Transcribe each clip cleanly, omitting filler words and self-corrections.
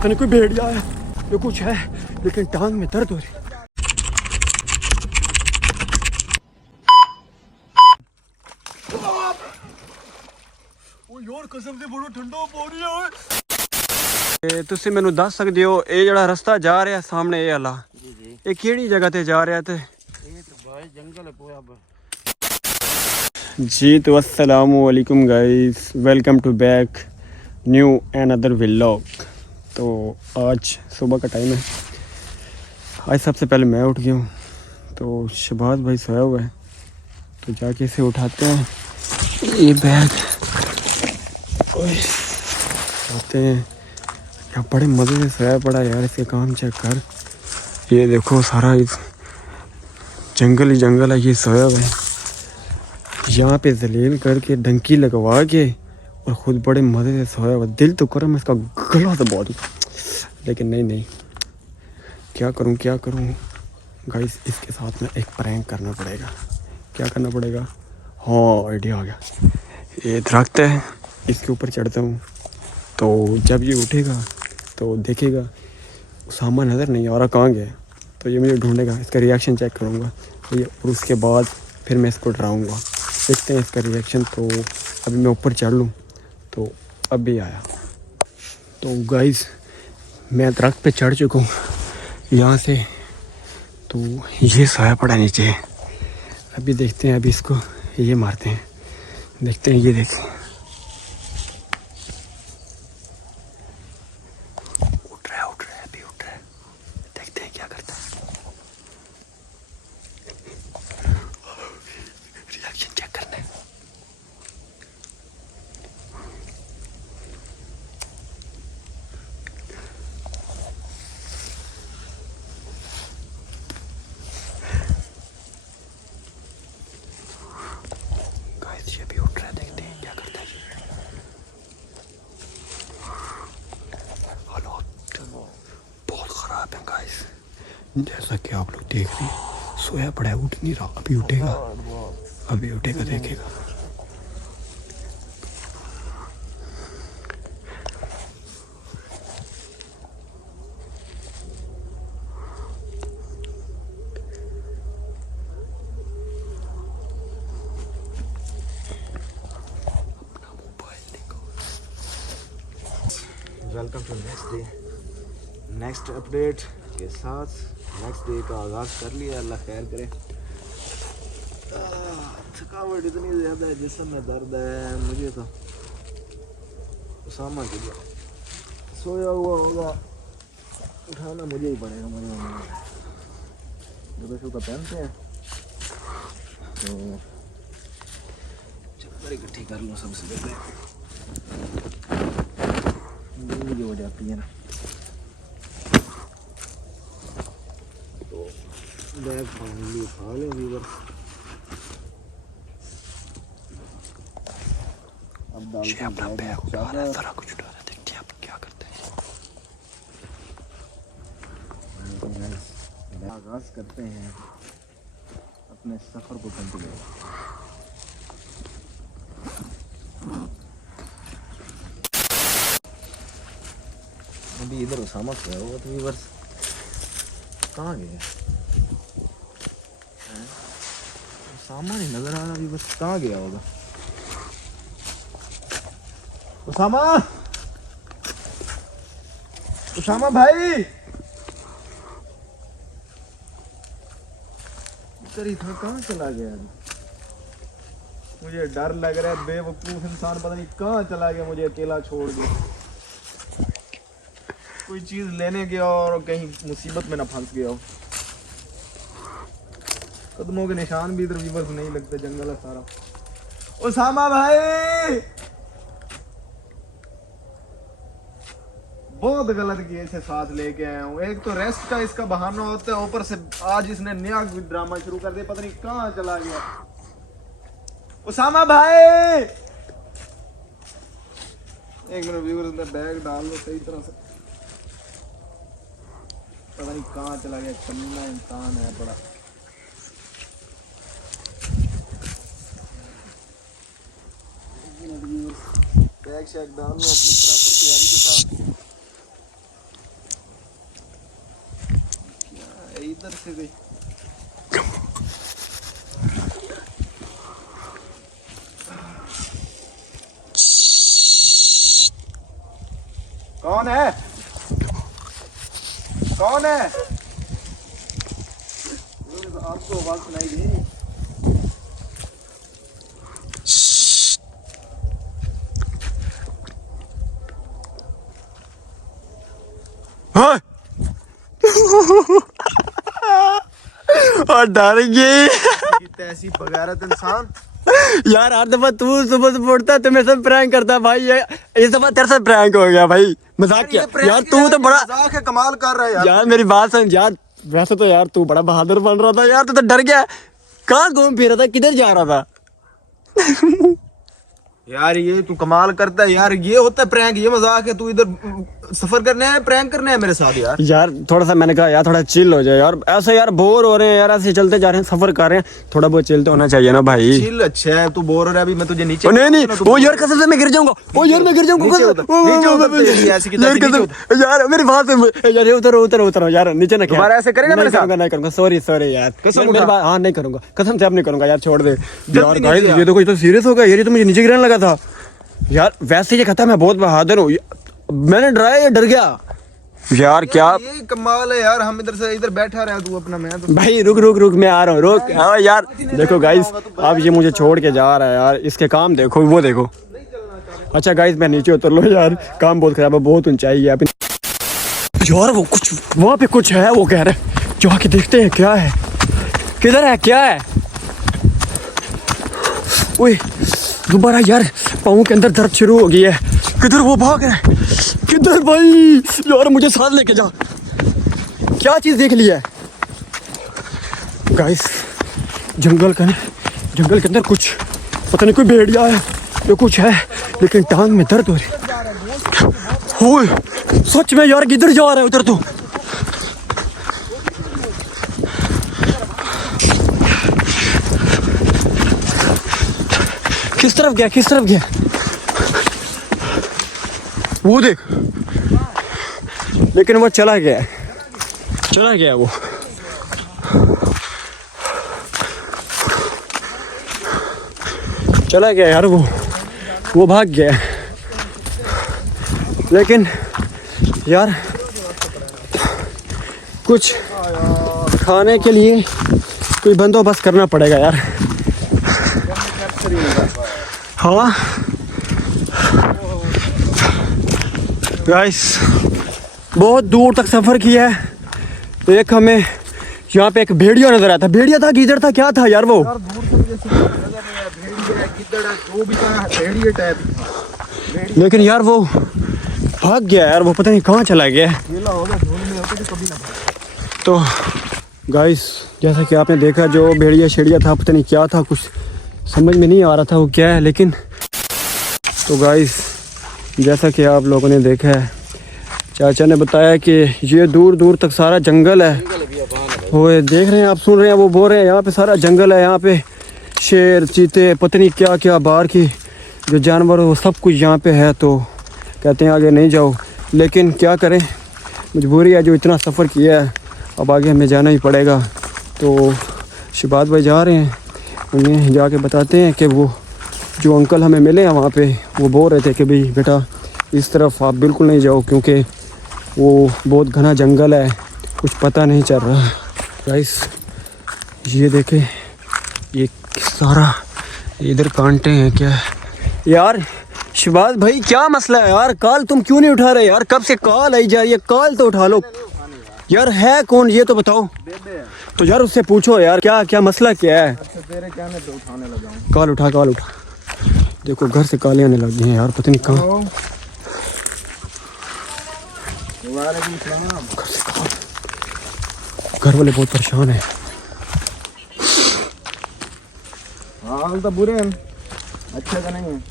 पता नहीं कोई भेड़िया है या कुछ है, लेकिन टांग में दर्द हो रही। यार कसम से बड़ा ठंडा पानी है। तुसी मैनू दस सकदे हो ये जड़ा रास्ता जा रहा सामने ये वाला, ये केड़ी जगह ते जा रहा? ये तो भाई जंगल है पूरा। जी तो अस्सलामु अलैकुम guys, welcome to back new and other vlog. तो आज सुबह का टाइम है। आज सबसे पहले मैं उठ गया हूँ, तो शहबाज भाई सोया हुआ है, तो जाके इसे उठाते हैं। ये बैग आते हैं, क्या बड़े मज़े से सोया पड़ा यार। इसके काम चेक कर, ये देखो सारा इस जंगल ही जंगल है। ये सोया हुआ है यहाँ पे जलील करके डंकी लगवा के, और ख़ुद बड़े मज़े से सोया हुआ। दिल तो कर मैं इसका गला दबा दूँ, लेकिन नहीं, क्या करूँ गाइस। इसके साथ में एक प्रैंक करना पड़ेगा। क्या करना पड़ेगा? हाँ आइडिया आ गया। ये दरख्त है, इसके ऊपर चढ़ता हूँ, तो जब ये उठेगा तो देखेगा उसामा नज़र नहीं आ रहा कहाँ गया, तो ये मुझे ढूंढेगा। इसका रिएक्शन चेक करूँगा तो और उसके बाद फिर मैं इसको डराऊँगा। देखते हैं इसका रिएक्शन। तो अभी मैं ऊपर चढ़ लूँ, तो अभी आया। तो गाइस मैं दरख्त पे चढ़ चुका हूँ यहाँ से, तो ये सोया पड़ा नीचे। अभी देखते हैं, अभी इसको ये मारते हैं, देखते हैं। ये देखें उठ रहा है, अभी उठ रहा है। देखते हैं क्या करता है। रिएक्शन चेक करना है। गाइस ये भी उठ रहा है, देखते हैं क्या करता है। हालात बहुत ख़राब है गाइस, जैसा कि आप लोग देख रहे हैं। सोया पड़ा है, उठ नहीं रहा। अभी उठेगा, देखेगा। Welcome to next day, next update के साथ। नेक्स्ट डे का आगाज़ कर लिया, अल्लाह खैर करे। थकावट इतनी ज़्यादा है, जिस्म में दर्द है मुझे। तो उसामा के सोया हुआ होगा, उठाना मुझे ही पड़ेगा। मुझे जब का पहनते हैं तो चद्दर इकट्ठी कर लूँ सबसे पहले, नींद हो जाती है ना। तो बैग फाइनली उठा लें व्यूअर। अब डालते हैं बैग चादर। सारा कुछ उठा रहा है, देखते हैं आप क्या करते हैं। आगाज़ करते हैं अपने सफ़र को कंटिन्यू। अभी इधर उसामा सोया हुआ, तो व्यूअर्स कहाँ गए? उसामा नहीं नजर आ रहा व्यूअर्स, कहाँ गया होगा उसामा? उसामा भाई करी था, कहाँ चला गया? मुझे डर लग रहा है, बेवकूफ इंसान पता नहीं कहाँ चला गया, मुझे अकेला छोड़ के। कोई चीज लेने गया और कहीं मुसीबत में ना फंस गया हो। कदमों के निशान भी इधर व्यूअर्स नहीं लगते, जंगल है सारा। उसामा भाई बहुत गलत किए, इसे साथ लेके आया हूँ। एक तो रेस्ट का इसका बहाना होता है, ऊपर से आज इसने नया ड्रामा शुरू कर दिया, पता नहीं कहाँ चला गया। उसामा भाई एक मिनट व्यूअर्स, मैं बैग डाल लो सही तरह से। पता नहीं कहाँ चला गया, कमीना इंसान है बड़ा। बैग शैग डाल लो अपनी प्रॉपर तैयारी के साथ। इधर से गई। कौन है? कौन है? आपको आवाज सुनाई दी? हाँ? और डर गई ऐसी बगैरत इंसान। यार हर दफा तू सुबह सुबह उठता है तो मेरे साथ प्रैंक करता है भाई। ये इस दफा तेरे साथ प्रैंक हो गया भाई। मजाक किया यार, तू तो बड़ा मजाक है, कमाल कर रहा है यार। यार मेरी बात सुन यार, वैसे तो यार तू बड़ा बहादुर बन रहा था यार, तू तो डर गया। कहाँ घूम फिर रहा था, किधर जा रहा था? यार ये तू कमाल करता है यार, ये होता है प्रैंक, ये मजाक है। तू इधर सफर करने है, प्रैंक करने है मेरे साथ यार। यार थोड़ा सा मैंने कहा यार थोड़ा चिल हो जाए यार, ऐसे यार बोर हो रहे हैं यार, ऐसे चलते जा रहे हैं, सफर कर रहे हैं, थोड़ा बहुत चिल तो होना चाहिए ना भाई। चिल अच्छा है, तू बोर हो रहा है, अभी मैं तुझे नीचे। नहीं नहीं वो यार कसम से मैं गिर जाऊंगा, वो यार मैं गिर जाऊंगा यार। मेरी बात यार, उतर उतर यार, नीचे ना दोबारा ऐसे करेगा मेरे साथ? नहीं करूंगा, सॉरी सॉरी यार, कसम उठा। हाँ नहीं करूंगा, कसम से अब नहीं करूंगा यार, छोड़ दे यार। गाइस ये तो कुछ सीरियस हो गया यार, ये तो मुझे नीचे गिरने लगा था यार। वैसे ये कहता है मैं बहुत बहादुर हूँ, मैंने डराया, ये डर गया यार। क्या ये कमाल है यार, हम इधर से इधर बैठा रहा तू अपना, मैं तो भाई रुक रुक रुक, मैं आ रहा हूँ, रुक। हाँ यार देखो गाइस, अब ये मुझे छोड़ के जा रहा है यार, इसके काम देखो, वो देखो। अच्छा गाइस मैं नीचे उतर लो यार, काम बहुत खराब है, बहुत ऊंचाई है यार। वो कुछ वहाँ पे कुछ है, वो कह रहे जाके देखते हैं क्या है, किधर है, क्या है। ओए दोबारा यार पाँव के अंदर दर्द शुरू हो गई है, किधर वो भाग रहा है, किधर भाई यार, मुझे साथ लेके जा। क्या चीज देख ली है गाइस, जंगल के अंदर कुछ पता नहीं, कोई भेड़िया है या कुछ है, लेकिन टांग में दर्द हो रही। ओए सच में यार, किधर जा रहा है उधर तो। किस तरफ गया, किस तरफ गया, वो देख, लेकिन वो चला गया वो। चला गया यार, वो भाग गया। लेकिन यार कुछ खाने के लिए कोई बंदोबस्त करना पड़ेगा यार। हाँ गाइस बहुत दूर तक सफ़र किया है, एक हमें यहाँ पे एक भेड़िया नजर आया था। भेड़िया था, गीदड़ था, क्या था यार वो? लेकिन यार वो भाग गया यार, वो पता नहीं कहाँ चला गया। तो गाइस जैसा कि आपने देखा, जो भेड़िया शेड़िया था, पता नहीं क्या था, कुछ समझ में नहीं आ रहा था वो क्या है। लेकिन तो गाइस जैसा कि आप लोगों ने देखा है, चाचा ने बताया कि ये दूर दूर तक सारा जंगल है। वो देख रहे हैं आप, सुन रहे हैं, वो बोल रहे हैं यहाँ पे सारा जंगल है, यहाँ पे शेर, चीते, पता नहीं क्या क्या बाहर की जो जानवर हो, वो सब कुछ यहाँ पे है। तो कहते हैं आगे नहीं जाओ, लेकिन क्या करें, मजबूरी है, जो इतना सफ़र किया है, अब आगे हमें जाना ही पड़ेगा। तो शहबाज भाई जा रहे हैं, उन्हें जाके बताते हैं कि वो जो अंकल हमें मिले हैं वहाँ पे, वो बोल रहे थे कि भाई बेटा इस तरफ आप बिल्कुल नहीं जाओ, क्योंकि वो बहुत घना जंगल है, कुछ पता नहीं चल रहा। गाइस ये देखें, ये सारा इधर कांटे हैं क्या यार। शहबाज भाई क्या मसला है यार, कॉल तुम क्यों नहीं उठा रहे यार? कब से कॉल आई जा रही है, कॉल तो उठा लो यार। है कौन ये तो बताओ। तो यार उससे पूछो यार, क्या क्या मसला क्या है। तेरे कहने पे उठाने लगा हूं। कॉल उठा, कॉल उठा। देखो घर से कॉलें आने लगी हैं यार, पता नहीं कहाँ। घर वाले बहुत परेशान हैं। हाल तो बुरे हैं, अच्छे तो नहीं है।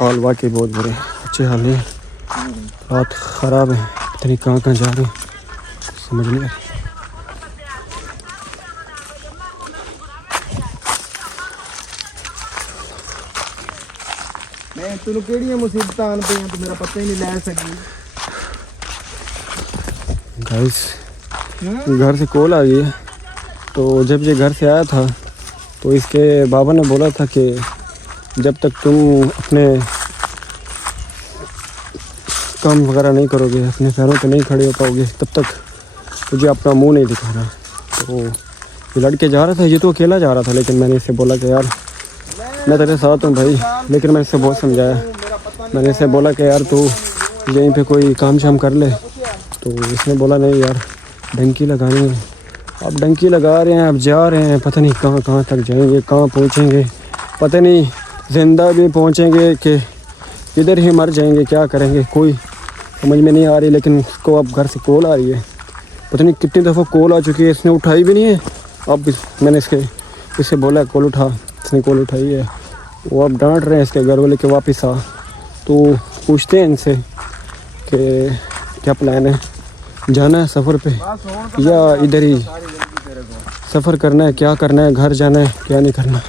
हाल वाकई बहुत बुरे हैं, अच्छे हाल नहीं, हालात ख़राब हैं, पता नहीं कहाँ कहाँ जा रहे हैं, समझ नहीं आ रही। मैं तैनू केड़ियां मुसीबतां आन पईयां तो मेरा पता ही नहीं लै सकी। गाइस घर से कॉल आ गई है। तो जब ये घर से आया था तो इसके बाबा ने बोला था कि जब तक तुम अपने काम वगैरह नहीं करोगे, अपने पैरों पे नहीं खड़े हो पाओगे, तब तक तुझे अपना मुंह नहीं दिखाना। तो ये लड़के जा रहा था, ये तो अकेला जा रहा था, लेकिन मैंने इससे बोला कि यार मैं तेरे साथ हूँ भाई। लेकिन मैं इससे बहुत समझाया, मैंने इससे बोला कि यार तू यहीं पे कोई काम शाम कर ले। तो इसने बोला नहीं यार डंकी लगानी है। अब डंकी लगा रहे हैं, अब जा रहे हैं, पता नहीं कहाँ कहाँ तक जाएंगे, कहाँ पहुँचेंगे, पता नहीं जिंदा भी पहुँचेंगे कि इधर ही मर जाएंगे, क्या करेंगे कोई समझ में नहीं आ रही। लेकिन उसको अब घर से कॉल आ रही है, पता नहीं कितनी दफ़ा कॉल आ चुकी है, इसने उठाई भी नहीं है। अब मैंने इससे बोला कॉल उठा, इसने कॉल उठाई है। वो अब डांट रहे हैं इसके घर वाले के वापस आ। तो पूछते हैं इनसे कि क्या प्लान है, जाना है सफ़र पे या इधर ही सफ़र करना है, क्या करना है, घर जाना है, क्या नहीं करना।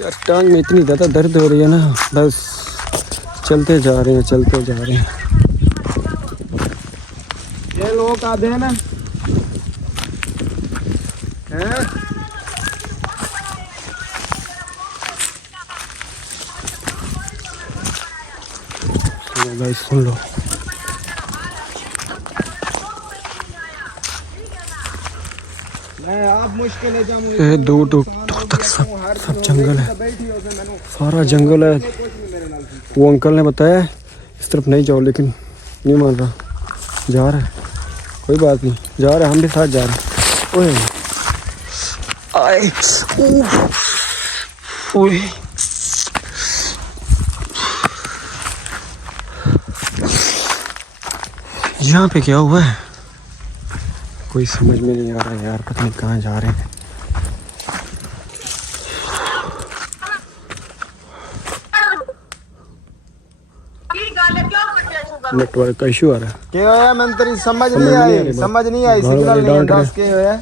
यार टांग में इतनी ज़्यादा दर्द हो रही है ना, बस चलते जा रहे हैं, चलते जा रहे हैं। ये लोग आधे हैं ना हैं? चलो गाइस सुन लो, मैं आप मुश्किल है ये दूर दूर तक सब जंगल है, सारा जंगल है। वो अंकल ने बताया इस तरफ नहीं जाओ, लेकिन नहीं मान रहा, जा रहा है। कोई बात नहीं, जा रहा है, हम भी साथ जा रहे हैं। ओए आए ओए यहाँ पे क्या हुआ है कोई समझ में नहीं आ रहा यार, पता नहीं कहाँ जा रहे हैं। नेटवर्क का इशू आ रहा है। क्या होया? मैं तेरी समझ नहीं आई सिग्नल नहीं दस के होया।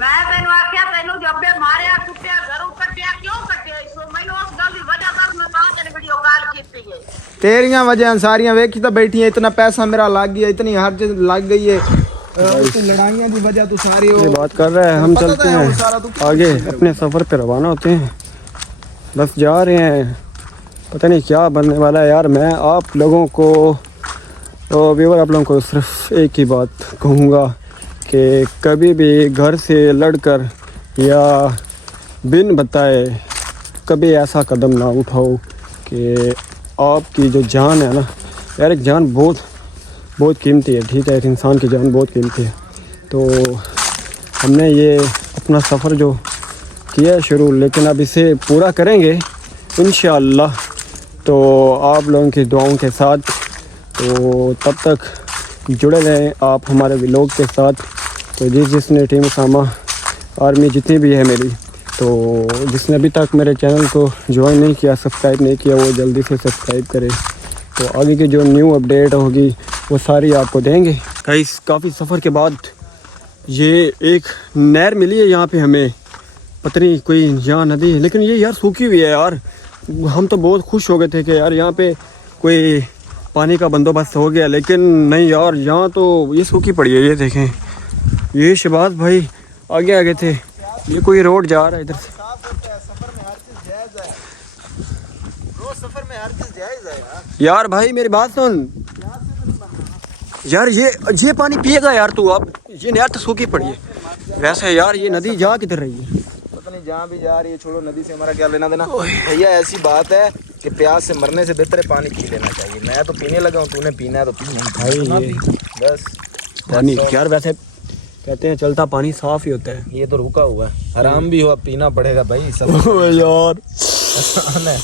मैं तेनु आख्या तेनु जब बे मारया कुटिया घर कटिया क्यों कटिया इसो मैंने उस गल दी वजह कर मैं कहां तेरे वीडियो कॉल कीती है। तेरियां वजह सारियां वेखी तो बैठी है, इतना पैसा मेरा लग गया, इतनी हर चीज लग गई है, तो लड़ाइयां की वजह तू सारी ये हो बात कर रहा है। हम चलते हैं आगे, अपने सफ़र पे रवाना होते हैं, बस जा रहे हैं, पता नहीं क्या बनने वाला है यार। मैं आप लोगों को व्यूअर आप लोगों को सिर्फ एक ही बात कहूँगा कि कभी भी घर से लड़कर या बिन बताए कभी ऐसा कदम ना उठाओ कि आपकी जो जान है ना यार, एक जान बहुत कीमती है, ठीक है, एक इंसान की जान बहुत कीमती है। तो हमने ये अपना सफ़र जो किया है शुरू, लेकिन अब इसे पूरा करेंगे इंशाअल्लाह। तो आप लोगों की दुआओं के साथ, तो तब तक जुड़े रहें आप हमारे व्लॉग के साथ। तो जिसने टीम उसामा आर्मी जितनी भी है मेरी, तो जिसने अभी तक मेरे चैनल को ज्वाइन नहीं किया, सब्सक्राइब नहीं किया, वो जल्दी से सब्सक्राइब करे। तो आगे की जो न्यू अपडेट होगी वो सारी आपको देंगे। गाइस काफ़ी सफ़र के बाद ये एक नहर मिली है यहाँ पे हमें, पता नहीं कोई यहाँ नदी है, लेकिन ये यार सूखी हुई है यार। हम तो बहुत खुश हो गए थे कि यार यहाँ पे कोई पानी का बंदोबस्त हो गया, लेकिन नहीं यार, यहाँ तो ये सूखी पड़ी है। ये देखें, ये शहबाज भाई आगे थे, ये कोई रोड जा रहा है इधर से। सफर में हर चीज जायज है यार भाई मेरी बात सुन यार, ये पानी पिएगा यार तू? अब ये नहर तो सूखी पड़ी है। वैसे यार ये नदी जा किधर रही है? पता नहीं, जहाँ भी जा रही है छोड़ो, नदी से हमारा क्या लेना देना भैया। ऐसी बात है कि प्यास से मरने से बेहतर है पानी पी लेना चाहिए। मैं तो पीने लगा हूँ, तूने पीना है तो पी नहीं भाई, बस पानी यार वैसे कहते हैं चलता पानी साफ ही होता है, ये तो रुका हुआ है, हराम भी हो, अब पीना पड़ेगा भाई सब यार। सोना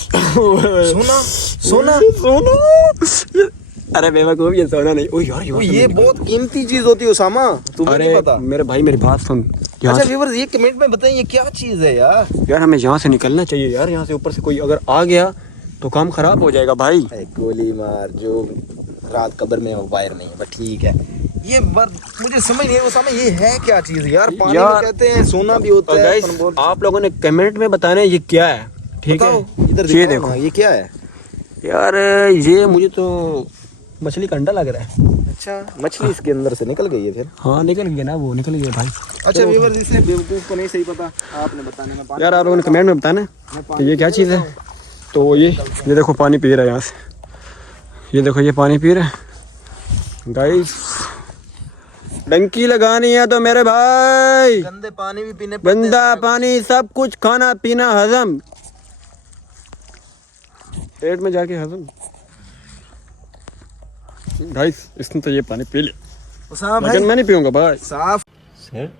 सोना सोना, अरे बेवकूफ ये सोना नहीं। ओ यार ये बहुत कीमती चीज होती है उसामा, तुम्हें नहीं पता? मेरे भाई मेरी बात सुन। अच्छा व्यूअर्स, ये कमेंट में बताइए ये क्या चीज है यार। यार हमें यहाँ से निकलना चाहिए यार, यहाँ से ऊपर से कोई अगर आ गया तो काम खराब हो जाएगा भाई। गोली मार, जो रात कब्र में हो बाहर नहीं है, बट ठीक है। ये बात मुझे समझ नहीं है उसामा, ये है क्या चीज यार? पानी में कहते हैं सोना भी होता है। आप लोगों ने कमेंट में बताना है ये क्या है, ठीक है? इधर ये देखो, ये क्या है? यार ये मुझे तो मछली का अंडा लग रहा है। अच्छा, मछली इसके अंदर से निकल गई है फिर। हाँ निकल गया ना, वो निकल गया भाई। अच्छा व्यूअर्स, इसे बेवकूफ को नहीं सही पता, आपने बताने में यार आप लोगों ने कमेंट में बताना कि ये क्या चीज़ है। तो ये देखो पानी पी रहा है यहाँ से, ये देखो ये पानी पी रहा है गाइस। डंकी लगानी है तो मेरे भाई, गंदे पानी भी पीने पड़ते हैं। गंदा पानी, सब कुछ खाना पीना हजम, पेट में जाके हजम। गाइस इसने तो ये पानी पी लिया, उसामा लेकिन भाई मैं नहीं पीऊंगा भाई। साफ सर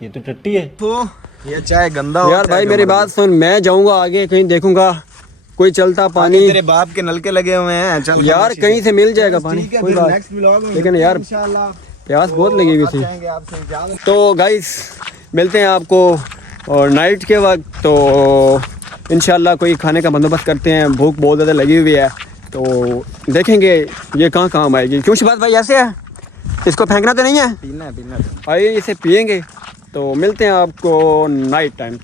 ये तो टट्टी है। तो ये चाहे गंदा हो यार चाहे भाई मेरी गंदा बात सुन, मैं जाऊंगा आगे कहीं देखूंगा कोई चलता हो। पानी। तेरे बाप के नलके लगे हुए हैं, चल यार कहीं से मिल जाएगा पानी, ठीक है, कोई फिर बात। नेक्स्ट व्लॉग में लेकिन यार इंशाल्लाह प्यास बहुत लगी हुई थी। जाएंगे आपसे इजाजत। तो गाइस मिलते हैं आपको और नाइट के वक्त, तो इंशाल्लाह कोई खाने का बंदोबस्त करते हैं। भूख बहुत ज़्यादा लगी हुई है, तो देखेंगे ये कहाँ काम आएगी। क्यों शिबाज भाई ऐसे है, इसको फेंकना तो नहीं है पीना है भाई, इसे पियेंगे। तो मिलते हैं आपको नाइट टाइम।